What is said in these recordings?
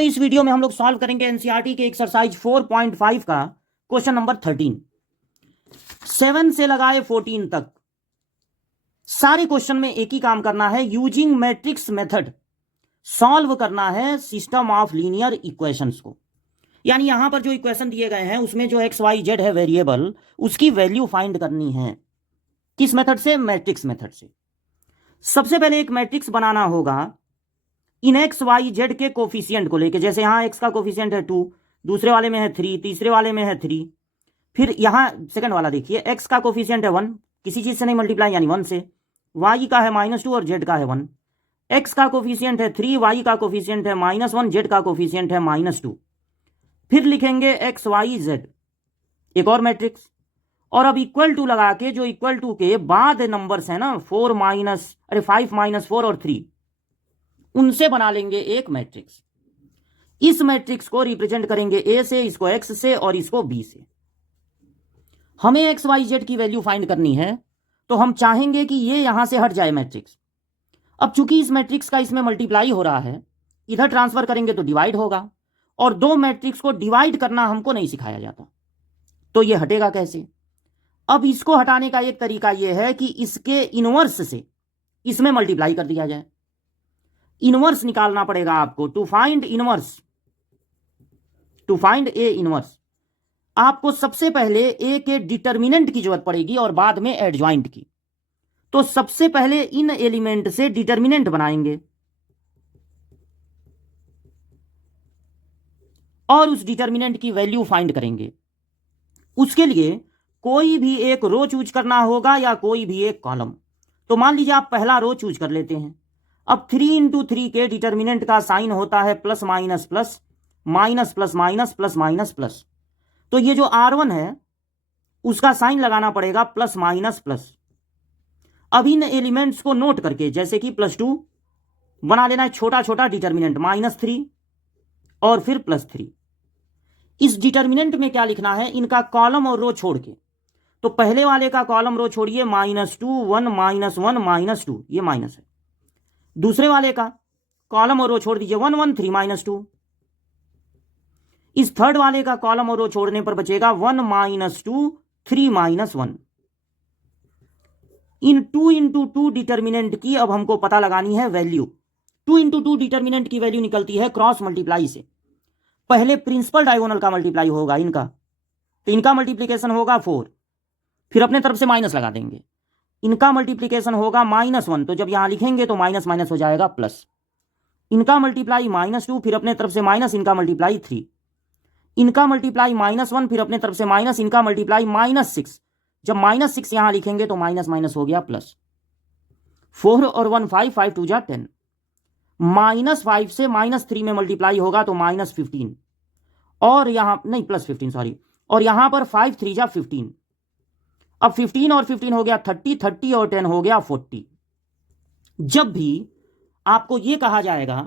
दोस्तों इस वीडियो में हम लोग सॉल्व करेंगे एनसीईआरटी के एक्सरसाइज 4.5 का क्वेश्चन नंबर 13 7 से लगाए 14 तक। सारे क्वेश्चन में एक ही काम करना है, यूजिंग मैट्रिक्स मेथड सॉल्व करना है सिस्टम ऑफ लीनियर इक्वेशंस को। यानी यहां पर जो इक्वेशन दिए गए हैं उसमें जो एक्स वाई जेड है वेरिएबल, उसकी वैल्यू फाइंड करनी है। किस मेथड से? मैट्रिक्स मेथड से। सबसे पहले एक मैट्रिक्स बनाना होगा इन एक्स वाई जेड के कोफिशिएंट को लेके। जैसे यहां एक्स का कोफिशिएंट है 2, दूसरे वाले में है 3, तीसरे वाले में है 3, फिर यहां सेकंड वाला देखिए एक्स का कोफिशिएंट है 1, किसी चीज से नहीं मल्टीप्लाई यानी 1 से, वाई का है -2 और जेड का है 1। एक्स का कोफिशिएंट है 3, वाई का कोफिशिएंट है -1, जेड का कोफिशिएंट है -2। फिर लिखेंगे एक्स वाई जेड, एक और मैट्रिक्स, और अब इक्वल टू लगा के जो इक्वल टू के बाद नंबर्स है ना 5 -4 और 3, उनसे बना लेंगे एक मैट्रिक्स। इस मैट्रिक्स को रिप्रेजेंट करेंगे ए से, इसको एक्स से और इसको बी से। हमें एक्स वाई जेड की वैल्यू फाइंड करनी है, तो हम चाहेंगे कि ये यहां से हट जाए मैट्रिक्स। अब चूंकि इस मैट्रिक्स का इसमें मल्टीप्लाई हो रहा है, इधर ट्रांसफर करेंगे तो डिवाइड होगा, और दो मैट्रिक्स को डिवाइड करना हमको नहीं सिखाया जाता, तो ये हटेगा कैसे? अब इसको हटाने का एक तरीका यह है कि इसके इनवर्स से इसमें मल्टीप्लाई कर दिया जाए। इनवर्स निकालना पड़ेगा आपको। To find inverse, to find a inverse, आपको सबसे पहले ए के डिटर्मिनेंट की जरूरत पड़ेगी और बाद में एडजॉइंट की। तो सबसे पहले इन एलिमेंट से डिटर्मिनेंट बनाएंगे और उस डिटर्मिनेंट की वैल्यू फाइंड करेंगे। उसके लिए कोई भी एक रो चूज करना होगा या कोई भी एक कॉलम। तो मान लीजिए आप पहला रो चूज कर लेते हैं। अब 3 × 3 के डिटर्मिनेंट का साइन होता है plus minus plus, minus plus minus, plus minus plus. तो ये जो R1 है उसका साइन लगाना पड़ेगा प्लस माइनस प्लस। अब इन एलिमेंट्स को नोट करके, जैसे कि +2 बना लेना है छोटा छोटा डिटर्मिनेंट, -3 और फिर +3। इस डिटर्मिनेंट में क्या लिखना है? इनका कॉलम और रो छोड़ के। तो पहले वाले का कॉलम रो छोड़िए, -2 1 -1 -2, ये माइनस है। दूसरे वाले का कॉलम और रो छोड़ दीजिए, 1 1 3 -2। इस थर्ड वाले का कॉलम और रो छोड़ने पर बचेगा 1 -2 3 -1। इन 2 × 2 डिटर्मिनेंट की अब हमको पता लगानी है वैल्यू। 2 × 2 डिटर्मिनेंट की वैल्यू निकलती है क्रॉस मल्टीप्लाई से। पहले प्रिंसिपल डायगोनल का मल्टीप्लाई होगा इनका, तो इनका मल्टीप्लीकेशन होगा 4, फिर अपने तरफ से माइनस लगा देंगे। इनका मल्टीप्लीकेशन होगा -1, तो जब यहां लिखेंगे तो माइनस माइनस हो जाएगा प्लस। इनका मल्टीप्लाई -2, फिर अपने तरफ से माइनस, इनका मल्टीप्लाई 3। इनका मल्टीप्लाई -1, फिर अपने तरफ से माइनस, इनका मल्टीप्लाई -6। जब -6 यहां लिखेंगे तो माइनस माइनस हो गया प्लस। 4 और 1 5, 5 2 जा 10। -5 से -3 में मल्टीप्लाई होगा तो -15, और यहां नहीं +15 सॉरी, और यहां पर 5 3 जा 15। अब 15 और 15 हो गया 30, 30 और 10 हो गया 40। जब भी आपको यह कहा जाएगा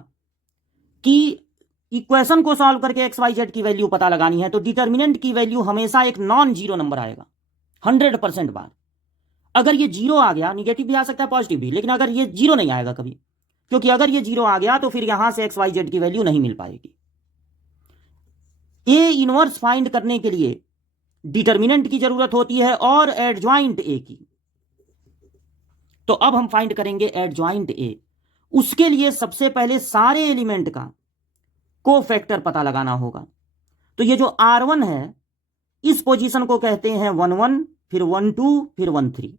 कि इक्वेशन को सॉल्व करके एक्स वाई जेड की वैल्यू पता लगानी है, तो डिटर्मिनेंट की वैल्यू हमेशा एक नॉन जीरो नंबर आएगा 100% बार। अगर ये जीरो आ गया, निगेटिव भी आ सकता है पॉजिटिव भी, लेकिन अगर ये जीरो नहीं आएगा कभी, क्योंकि अगर ये जीरो आ गया तो फिर यहां से एक्स वाई जेड की वैल्यू नहीं मिल पाएगी। ए इनवर्स फाइंड करने के लिए डिटर्मिनेंट की जरूरत होती है और एडजॉइंट ए की। तो अब हम फाइंड करेंगे एडजॉइंट ए। उसके लिए सबसे पहले सारे एलिमेंट का कोफैक्टर पता लगाना होगा। तो ये जो R1 है, इस पोजीशन को कहते हैं 1 1, फिर 1 2, फिर 1 3।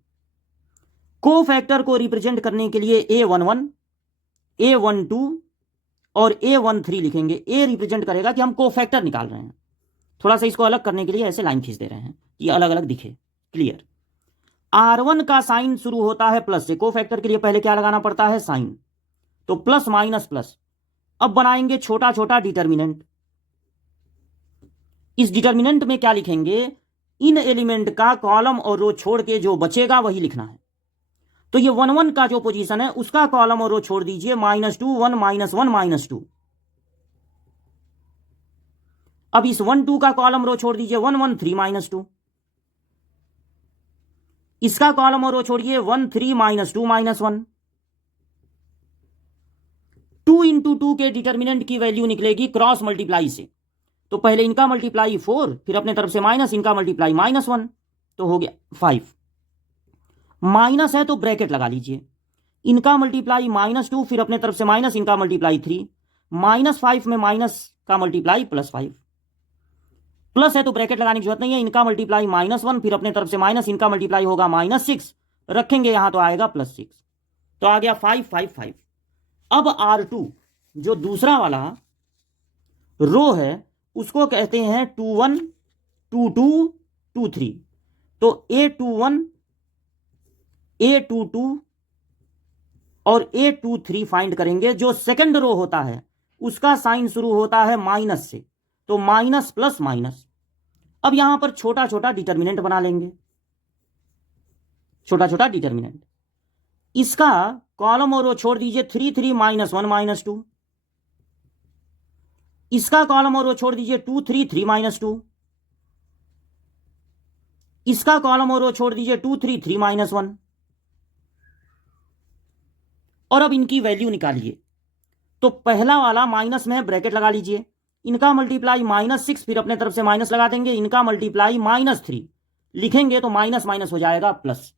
कोफैक्टर को रिप्रेजेंट करने के लिए A11, A12 और A13 लिखेंगे। A रिप्रेजेंट करेगा कि हम कोफैक्टर निकाल रहे हैं। थोड़ा सा इसको अलग करने के लिए ऐसे लाइन खींच दे रहे हैं, ये अलग अलग दिखे क्लियर। R1 का साइन शुरू होता है प्लस से। कोफैक्टर के लिए पहले क्या लगाना पड़ता है? साइन। तो प्लस माइनस प्लस। अब बनाएंगे छोटा छोटा डिटर्मिनेंट। इस डिटर्मिनेंट में क्या लिखेंगे? इन एलिमेंट का कॉलम और रो छोड़ के जो बचेगा वही लिखना है। तो ये 1 1 का जो पोजीशन है उसका कॉलम और रो छोड़ दीजिए, -2 1 -1 -2। अब इस 1 2 का कॉलम रो छोड़ दीजिए, 1 1 3 -2। इसका कॉलम और रो छोड़िए, 1 3 -2 -1। 2 2 इंटू 2 के डिटर्मिनेंट की वैल्यू निकलेगी क्रॉस मल्टीप्लाई से। तो पहले इनका मल्टीप्लाई 4, फिर अपने तरफ से माइनस, इनका मल्टीप्लाई -1, तो हो गया 5। माइनस है तो ब्रैकेट लगा लीजिए, इनका मल्टीप्लाई -2, फिर अपने तरफ से माइनस, इनका मल्टीप्लाई 3, -5 में माइनस का मल्टीप्लाई +5। प्लस है तो ब्रैकेट लगाने की जरूरत नहीं है, इनका मल्टीप्लाई -1, फिर अपने तरफ से माइनस, इनका मल्टीप्लाई होगा -6, रखेंगे यहां तो आएगा +6, तो आ गया 5 5 5। अब R2 जो दूसरा वाला रो है उसको कहते हैं 21 22 23। तो A21 A22 और A23 फाइंड करेंगे। जो सेकंड रो होता है उसका साइन शुरू होता है माइनस से, तो माइनस प्लस माइनस। अब यहां पर छोटा छोटा डिटर्मिनेंट बना लेंगे, छोटा छोटा डिटर्मिनेंट। इसका कॉलम और रो छोड़ दीजिए, 3 3 -1 -2। इसका कॉलम और रो छोड़ दीजिए, 2 3 3 -2। इसका कॉलम और रो छोड़ दीजिए, 2 3 3 -1। और अब इनकी वैल्यू निकालिए। तो पहला वाला माइनस में है, ब्रैकेट लगा लीजिए, इनका मल्टीप्लाई -6, फिर अपने तरफ से माइनस लगा देंगे, इनका मल्टीप्लाई -3 लिखेंगे तो माइनस माइनस हो जाएगा प्लस।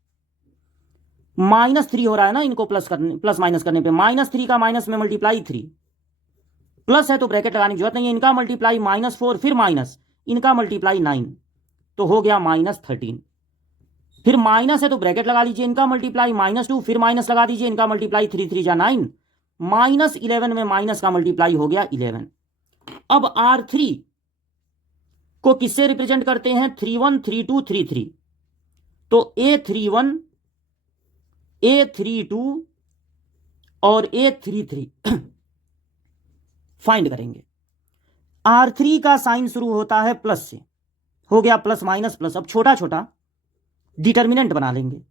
-3 हो रहा है ना, इनको प्लस माइनस करने पे, -3 का माइनस में मल्टीप्लाई 3, प्लस है तो ब्रैकेट लगाने की जरूरत नहीं है, इनका मल्टीप्लाई -4, फिर माइनस, इनका मल्टीप्लाई 9, तो हो गया -13। फिर माइनस है तो ब्रैकेट लगा लीजिए, इनका मल्टीप्लाई -2, फिर माइनस लगा दीजिए, इनका मल्टीप्लाई 3 3 जा 9, -11 में माइनस का मल्टीप्लाई हो गया 11। अब R3 को किससे रिप्रेजेंट करते हैं? 31 32 33। तो A31 A32 और A33 फाइंड करेंगे। R3 का साइन शुरू होता है प्लस से, हो गया प्लस माइनस प्लस। अब छोटा छोटा डिटर्मिनेंट बना लेंगे।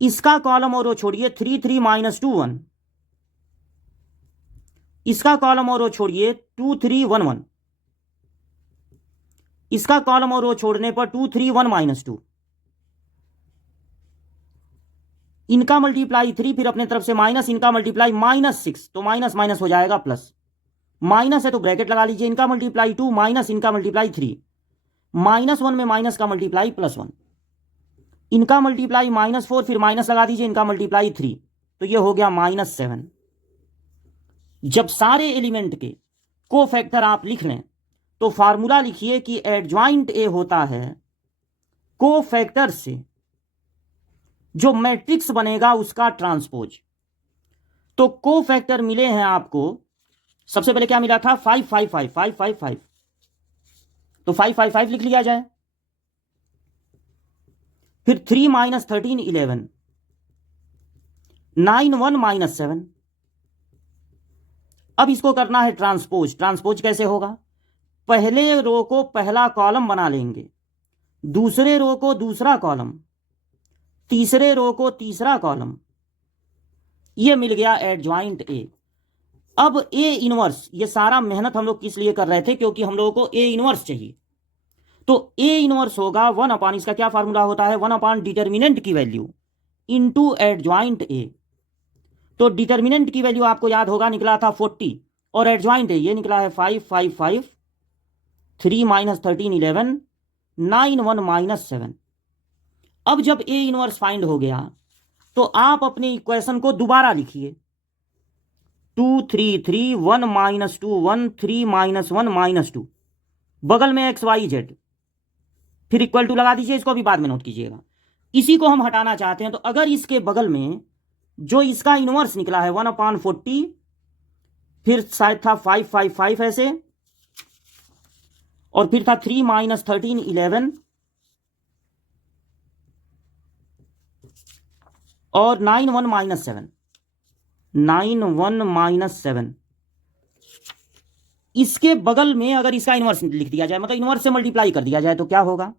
इसका कॉलम और रो छोड़िए, 3 3 -2 1। इसका कॉलम और रो छोड़िए, 2 3 1 1। इसका कॉलम और रो छोड़ने पर 2 3 1 -2। इनका मल्टीप्लाई 3, फिर अपने तरफ से माइनस, इनका मल्टीप्लाई -6, तो माइनस माइनस हो जाएगा प्लस। माइनस है तो ब्रैकेट लगा लीजिए, इनका मल्टीप्लाई 2 माइनस इनका मल्टीप्लाई 3, -1 में माइनस का मल्टीप्लाई +1, इनका मल्टीप्लाई -4, फिर माइनस लगा दीजिए, इनका मल्टीप्लाई 3, तो ये हो गया -7। जब सारे एलिमेंट के कोफैक्टर आप लिख लें तो फार्मूला लिखिए कि एडजॉइंट ए होता है कोफैक्टर से जो मैट्रिक्स बनेगा उसका ट्रांसपोज। तो कोफैक्टर मिले हैं आपको, सबसे पहले क्या मिला था? 5 5 5 5 5 5, तो 5 5 5 लिख लिया जाए। फिर 3 -13 11, 9 1 -7। अब इसको करना है ट्रांसपोज। ट्रांसपोज कैसे होगा? पहले रो को पहला कॉलम बना लेंगे, दूसरे रो को दूसरा कॉलम, तीसरे रो को तीसरा कॉलम। ये मिल गया एडजॉइंट ए। अब ए इनवर्स, ये सारा मेहनत हम लोग किस लिए कर रहे थे? क्योंकि हम लोगों को ए इनवर्स चाहिए। तो ए इनवर्स होगा 1/, इसका क्या फार्मूला होता है? 1/, डिटर्मिनेंट की वैल्यू इंटू एडजॉइंट ए। तो डिटर्मिनेंट की वैल्यू आपको याद होगा, निकला था 40, और एडजॉइंट ए ये निकला है 5 5 5, 3 -13 11, 9 1 -7। अब जब ए इनवर्स फाइंड हो गया तो आप अपने इक्वेशन को दोबारा लिखिए, 2 3 3 1 -2 1 3 -1 -2, बगल में एक्स वाई जेड, फिर इक्वल टू लगा दीजिए। इसको भी बाद में नोट कीजिएगा। इसी को हम हटाना चाहते हैं, तो अगर इसके बगल में जो इसका इनवर्स निकला है 1/40, फिर शायद था 5 5 5 ऐसे, और फिर था 3 -13 11 और 9 1 -7, 9 1 -7। इसके बगल में अगर इसका इनवर्स लिख दिया जाए, मतलब इनवर्स से मल्टीप्लाई कर दिया जाए, तो क्या होगा?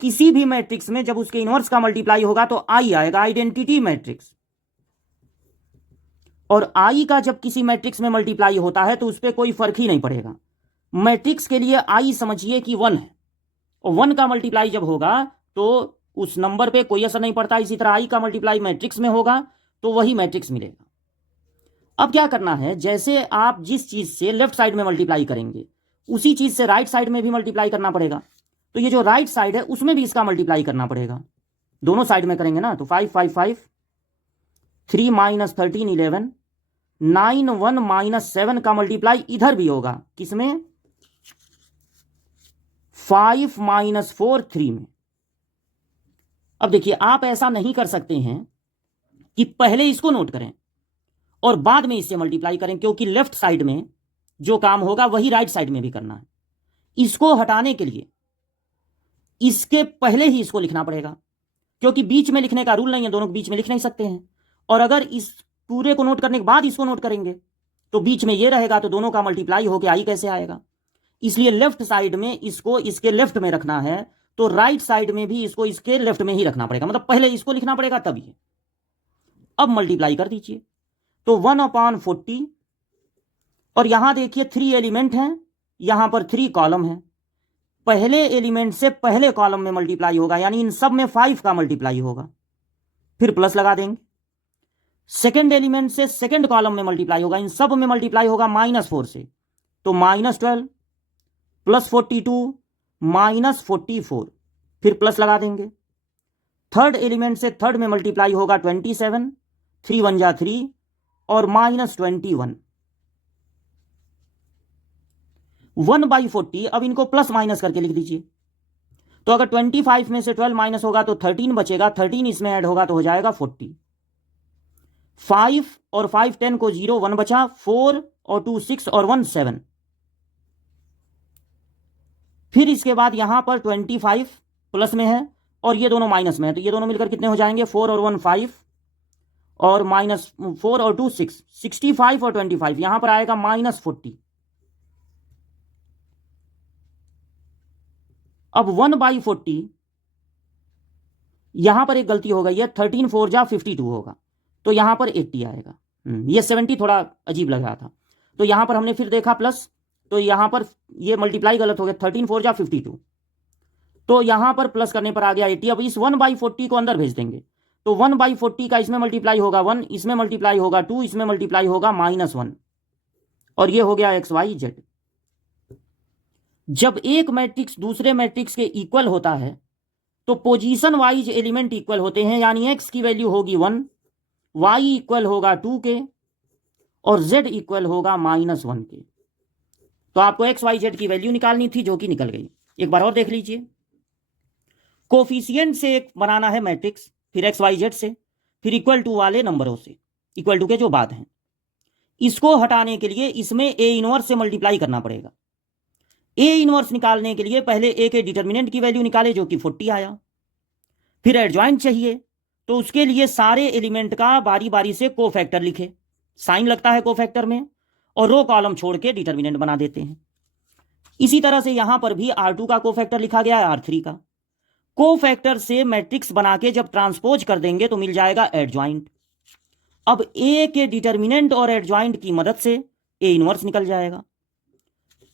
किसी भी मैट्रिक्स में जब उसके इनवर्स का मल्टीप्लाई होगा तो आई आएगा, आइडेंटिटी मैट्रिक्स। और आई का जब किसी मैट्रिक्स में मल्टीप्लाई होता है तो उस पर कोई फर्क ही नहीं पड़ेगा। मैट्रिक्स के लिए आई समझिए कि 1 है, और 1 का मल्टीप्लाई जब होगा तो उस नंबर पे कोई असर नहीं पड़ता। इसी तरह आई का मल्टीप्लाई मैट्रिक्स में होगा तो वही मैट्रिक्स मिलेगा। अब क्या करना है, जैसे आप जिस चीज से लेफ्ट साइड में मल्टीप्लाई करेंगे उसी चीज से राइट साइड में भी मल्टीप्लाई करना पड़ेगा। तो ये जो राइट साइड है उसमें भी इसका मल्टीप्लाई करना पड़ेगा, दोनों साइड में करेंगे ना। तो 5 5 5, 3 माइनस 13 11, 9 1 माइनस 7 का मल्टीप्लाई इधर भी होगा, किसमें? 5 माइनस 4 3 में। अब देखिए, आप ऐसा नहीं कर सकते हैं कि पहले इसको नोट करें और बाद में इससे मल्टीप्लाई करें, क्योंकि लेफ्ट साइड में जो काम होगा वही राइट साइड में भी करना है। इसको हटाने के लिए इसके पहले ही इसको लिखना पड़ेगा, क्योंकि बीच में लिखने का रूल नहीं है, दोनों के बीच में लिख नहीं सकते हैं। और अगर इस पूरे को नोट करने के बाद इसको नोट करेंगे तो बीच में ये रहेगा, तो दोनों का मल्टीप्लाई होके आई कैसे आएगा? इसलिए लेफ्ट साइड में इसको इसके लेफ्ट में रखना है, तो राइट साइड में भी इसको इसके लेफ्ट में ही रखना पड़ेगा, मतलब पहले इसको लिखना पड़ेगा तब ये। अब मल्टीप्लाई कर दीजिए, तो 1/40, और यहां देखिए 3 एलिमेंट हैं, यहां पर 3 कॉलम है। पहले एलिमेंट से पहले कॉलम में मल्टीप्लाई होगा, यानी इन सब में 5 का मल्टीप्लाई होगा, फिर प्लस लगा देंगे। सेकेंड एलिमेंट से सेकेंड कॉलम में मल्टीप्लाई होगा, इन सब में मल्टीप्लाई होगा -4 से, तो -12 प्लस 42 -44, फिर प्लस लगा देंगे। थर्ड एलिमेंट से थर्ड में मल्टीप्लाई होगा 27, 3 1 जा 3 और -21। 1/40, अब इनको प्लस माइनस करके लिख दीजिए। तो अगर 25 में से 12 माइनस होगा तो 13 बचेगा, 13 इसमें ऐड होगा तो हो जाएगा 40। 5 और 5 10 को 0, 1 बचा, 4 और 2 6 और 1 7। फिर इसके बाद यहां पर 25 प्लस में है और ये दोनों माइनस में है, तो ये दोनों मिलकर कितने हो जाएंगे? 4 और 1 5 और -4 और 2 6, 65 और 25, यहां पर आएगा -40। अब 1/40, यहां पर एक गलती हो गई है, 13 4 जा 52 होगा, तो यहां पर 80 आएगा। ये 70 थोड़ा अजीब लग रहा था, तो यहां पर हमने फिर देखा प्लस, तो यहां पर ये मल्टीप्लाई गलत हो गया, 13 4 जा 52, तो यहां पर प्लस करने पर आ गया 80। अब इस 1/40 को अंदर भेज देंगे, तो 1/40 का इसमें मल्टीप्लाई होगा 1, इसमें मल्टीप्लाई होगा 2, इसमें मल्टीप्लाई होगा -1, और ये हो गया XYZ। जब एक मैट्रिक्स दूसरे मैट्रिक्स के इक्वल होता है तो पोजीशन वाइज एलिमेंट इक्वल होते हैं, यानी x की वैल्यू होगी 1, y इक्वल होगा 2 के और z इक्वल होगा -1 के। तो आपको XYZ की वैल्यू निकालनी थी, जो कि निकल गई। एक बार और देख लीजिए, कोफिशिएंट से एक बनाना है मैट्रिक्स, फिर XYZ से, फिर इक्वल टू वाले नंबरों से, इक्वल टू के जो बाद हैं। इसको हटाने के लिए इसमें A इनवर्स से मल्टीप्लाई करना पड़ेगा। A इनवर्स निकालने के लिए पहले A के डिटर्मिनेंट की वैल्यू निकाले, जो कि 40 आया। फिर एडजॉइंट चाहिए, तो उसके लिए सारे एलिमेंट का बारी बारी से कोफैक्टर लिखे, साइन लगता है कोफैक्टर में, और रो कॉलम छोड़ के डिटर्मिनेंट बना देते हैं। इसी तरह से यहां पर भी R2 का कोफैक्टर लिखा गया है, R3 का। कोफैक्टर से मैट्रिक्स बना के जब ट्रांसपोज कर देंगे तो मिल जाएगा एडजॉइंट। अब A के डिटर्मिनेंट और एडजॉइंट की मदद से A इनवर्स निकल जाएगा।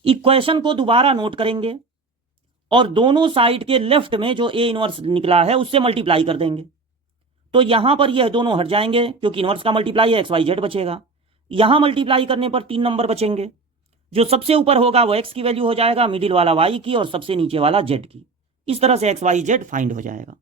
इक्वेशन को दोबारा नोट करेंगे और दोनों साइड के लेफ्ट में जो A इनवर्स निकला है उससे मल्टीप्लाई कर देंगे, तो यहां पर यह दोनों हट जाएंगे, क्योंकि इनवर्स का मल्टीप्लाई है, XYZ बचेगा। यहां मल्टीप्लाई करने पर 3 नंबर बचेंगे, जो सबसे ऊपर होगा वो x की वैल्यू हो जाएगा, मिडिल वाला y की और सबसे नीचे वाला z की। इस तरह से XYZ फाइंड हो जाएगा।